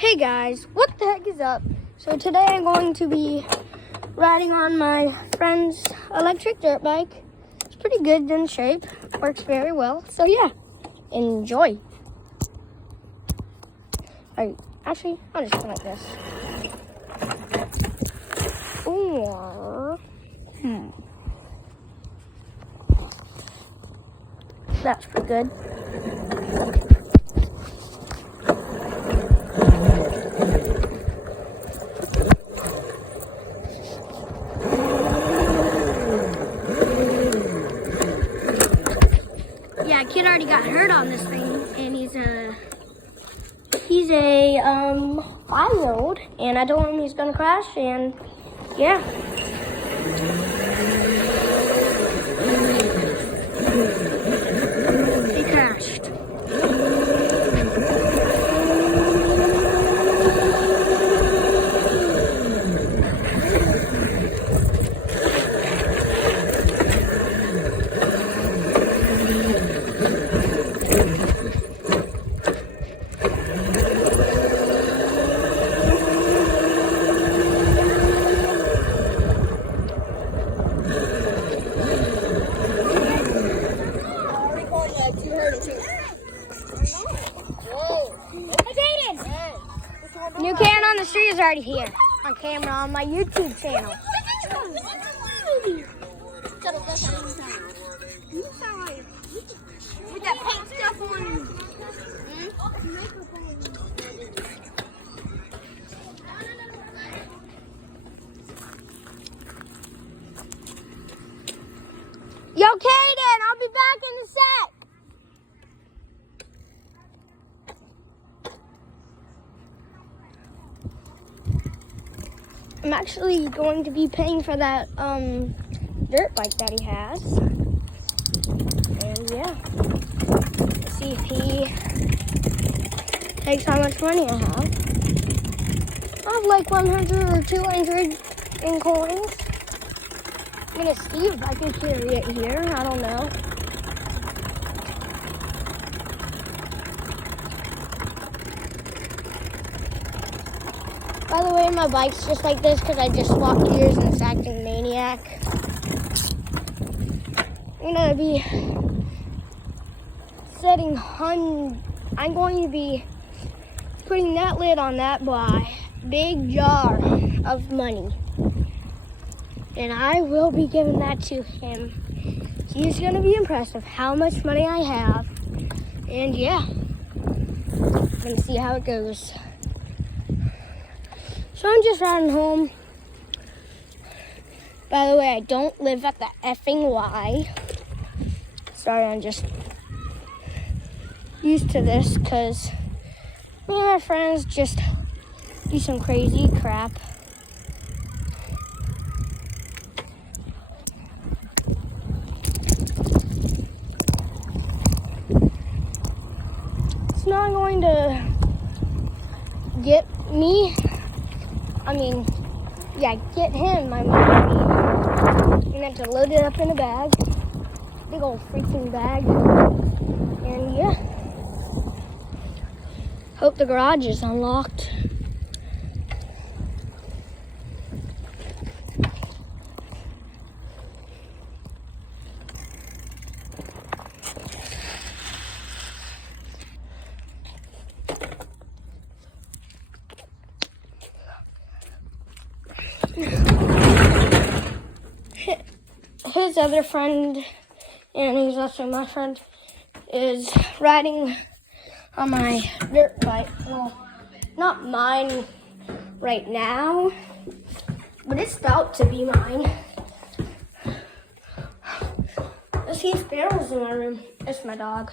Hey guys, what the heck is up? So today I'm going to be riding on my friend's electric dirt bike. It's pretty good in shape, works very well. So yeah, enjoy. Alright, actually, I'll just go like this. Or, that's pretty good. Yeah, kid already got hurt on this thing, and he's a 5-year-old, and I told him he's gonna crash, and yeah. He crashed. New Karen on the Street is already here on camera on my YouTube channel. With that pink stuff on you. Yo, Kaden, I'll be back in the set. I'm actually going to be paying for that dirt bike that he has. And yeah, let's see if he takes how much money I have. I have like 100 or 200 in coins. I'm gonna see if I can carry it here. I don't know. By the way, my bike's just like this because I just swapped gears and it's acting maniac. I'm gonna be I'm going to be putting that lid on that big jar of money. And I will be giving that to him. He's gonna be impressed with how much money I have. And yeah, I'm gonna see how it goes. So I'm just riding home. By the way, I don't live at the effing Y. Sorry, I'm just used to this because me and my friends just do some crazy crap. It's not going to get him my money. I'm gonna have to load it up in a bag. Big old freaking bag. And yeah. Hope the garage is unlocked. His other friend, and he's also my friend, is riding on my dirt bike. Well, not mine right now, but it's about to be mine. I see sparrows in my room. It's my dog.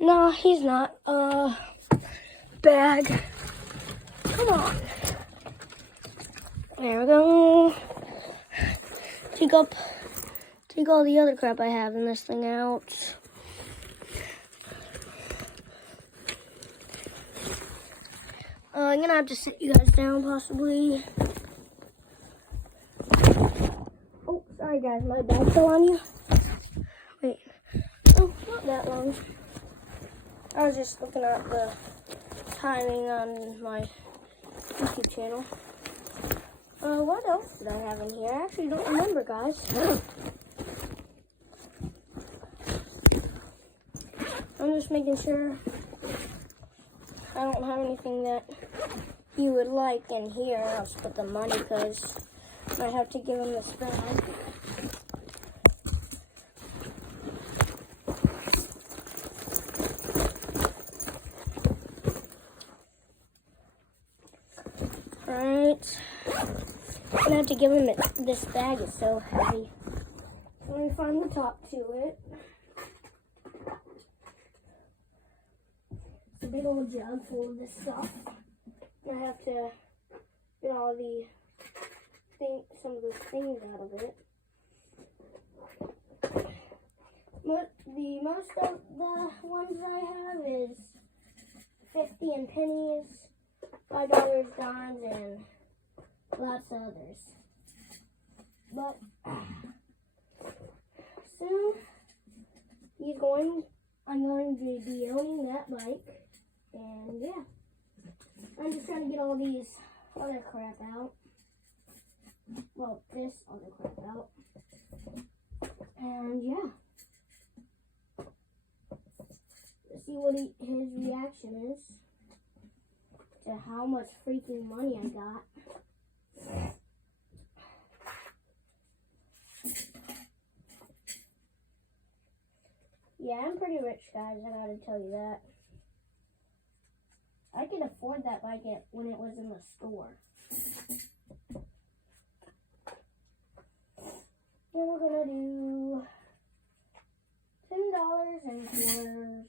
No, he's not. Bag. Come on. There we go. Take all the other crap I have in this thing out. I'm gonna have to sit you guys down possibly. Oh, sorry guys, my bag fell on you. Wait, oh, not that long. I was just looking at the timing on my YouTube channel. What else did I have in here? I actually don't remember, guys. I'm just making sure I don't have anything that you would like in here. I'll just put the money because I might have to give him this bag. Alright. I'm gonna have to give him it. This bag is so heavy. Let me find the top to it. It's a big old jug full of this stuff. I have to get all the some of the things out of it. But the most of the ones I have is 50 and pennies, $5 dimes, and lots of others. But soon I'm going to be owning that bike, and yeah, I'm just trying to get all these other crap out. Well, this other crap out, and yeah, let's see what his reaction is to how much freaking money I got. Yeah, I'm pretty rich, guys, I gotta tell you that. I could afford that bike when it was in the store. Then we're gonna do $10 in quarters,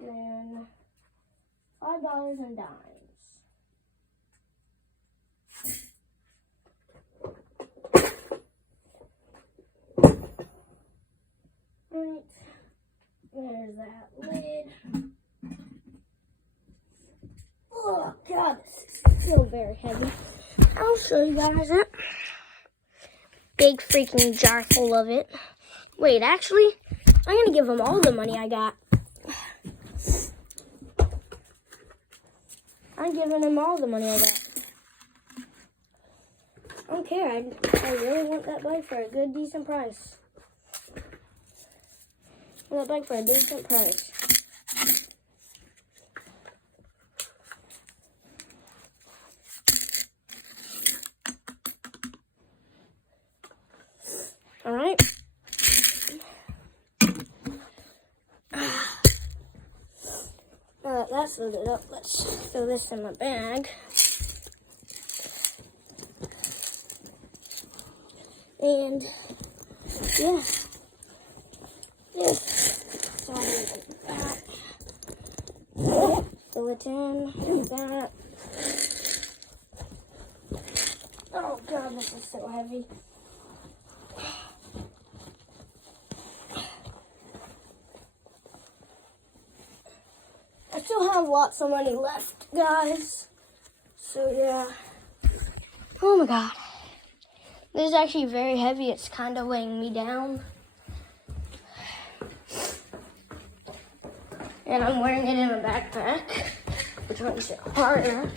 then $5 in dimes. Right, there's that lid. Oh God, this is still very heavy. I'll show you guys it. Big freaking jar full of it. Wait, actually, I'm gonna give him all the money I got. I'm giving him all the money I got. I don't care. I really want that bike for a good, decent price. I want that bike for a decent price. All right. That's loaded up. Let's throw this in my bag. And yeah, this all like that. Fill it in like that. Oh God, this is so heavy. I still have lots of money left, guys. So yeah. Oh my God. This is actually very heavy. It's kind of weighing me down. And I'm wearing it in a backpack, which makes it harder.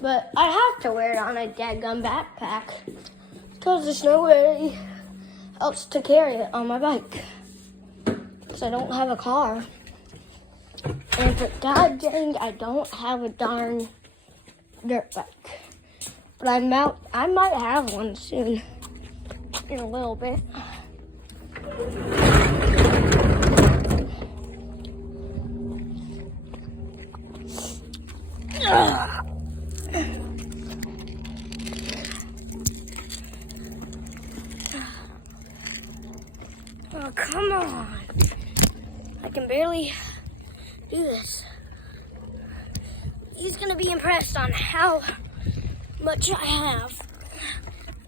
But I have to wear it on a dadgum backpack because there's no way else to carry it on my bike. Because I don't have a car. And for God dang, I don't have a darn dirt bike. But I might have one soon, in a little bit. Oh, come on. I can barely do this. He's gonna be impressed on how much I have.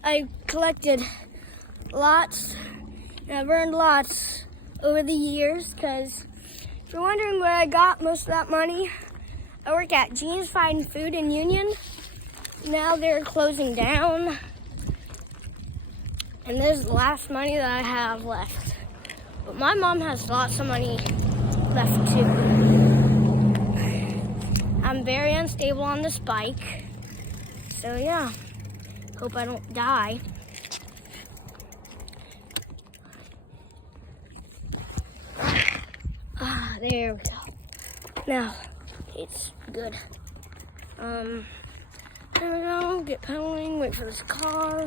I collected lots, and I've earned lots over the years, because if you're wondering where I got most of that money, I work at Gene's Fine Food in Union. Now they're closing down, and this is the last money that I have left. But my mom has lots of money left too. I'm very unstable on this bike. So yeah, hope I don't die. There we go. Now, it's good. There we go, get pedaling, wait for this car.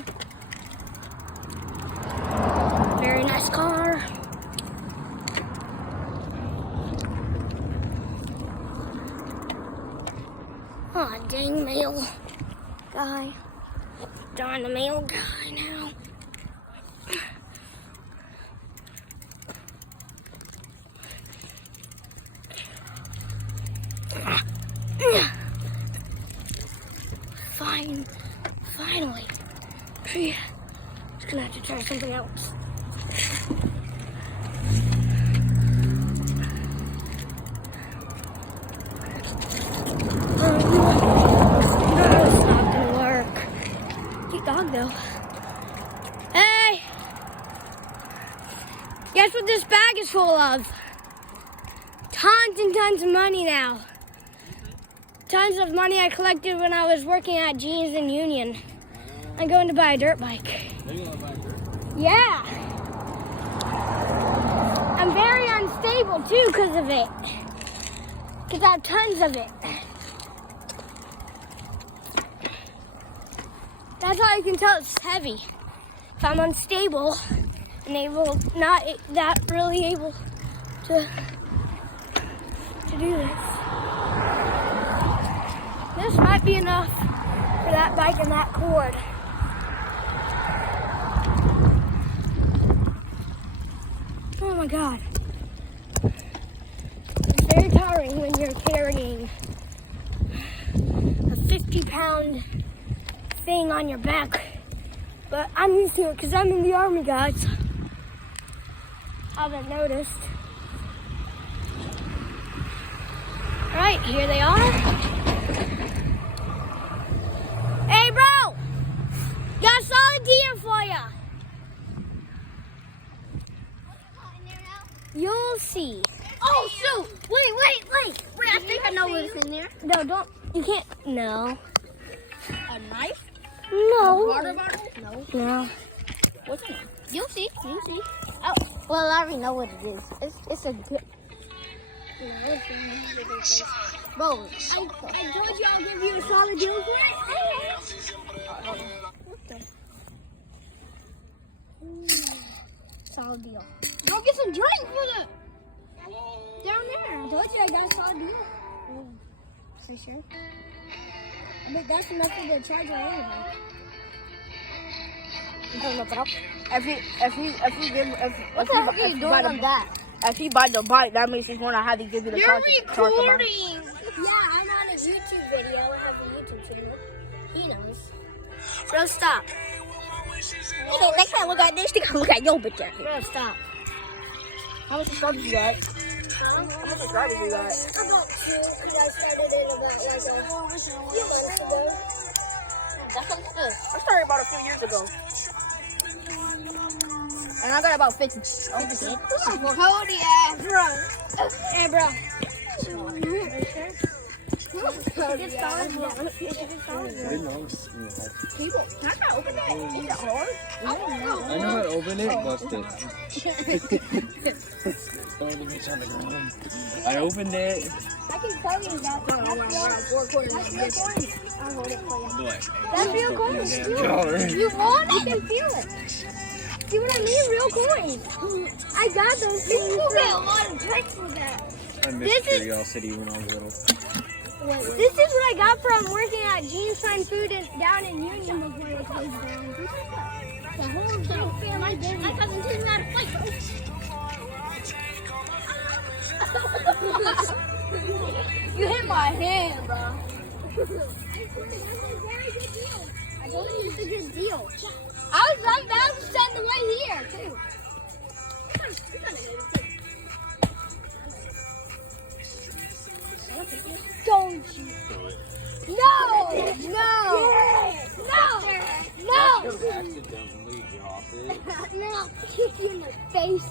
Very nice car. Oh, dang mail guy. Darn the mail guy now. Finally. Just gonna have to try something else. No, it's not gonna work. Cute dog though. Hey! Guess what this bag is full of? Tons and tons of money now. Tons of money I collected when I was working at Jeans and Union. I'm going to buy a dirt bike. Are you gonna buy a dirt? Yeah. I'm very unstable too because of it. Because I have tons of it. That's how you can tell it's heavy. If I'm unstable and not that really able to do this. This might be enough for that bike and that cord. Oh my God. It's very tiring when you're carrying a 50-pound thing on your back. But I'm used to it because I'm in the Army, guys. Haven't noticed. All right, here they are. Hey, bro! Got a solid deal for ya. You'll see. Oh, shoot! Wait! I think I know what's in there. No, don't. You can't. No. A knife? No. Water bottle? No. No. What's in it? You'll see. Oh, well, I already know what it is. It's a good. Bro, I told you I'll give you a solid deal for it. Solid deal. Go get some drink for the down there. I told you I got a solid deal. Oh, for sure. But that's enough for the charger anyway. what the heck are you doing on that? If he buy the bike, that means he's gonna have to give you the charge. Yeah, I'm on a YouTube video. I have a YouTube channel. He knows. Bro, stop. They can't look at this. They can look at your bitch ass. Bro, stop. How much subscribers you got? Huh? How much subscribers you got? I got 2 because I started in about like a few months ago. That's something good. I started about a few years ago. And I got about 50. Cody ass, bro. Hey, bro. Get started, bro. Can I open that? Is it hard? I know how to open it, busted. I opened it. I can tell you that. That's real coins. I'll hold it for you. What? That's real coins. $1. You want? I can feel it. See what I mean? Real coins. I got those things. You get a lot of tricks with that. I missed Curiosity when I was little. This is what I got from working at Jeans Fine Food down in Union before it closed down. The whole big family business. My cousin didn't know how to fight, bro. You hit my hand, bro. I told you it's a good deal. I was right back sitting right here, too. Don't you? No! No! I'll kick you in the face.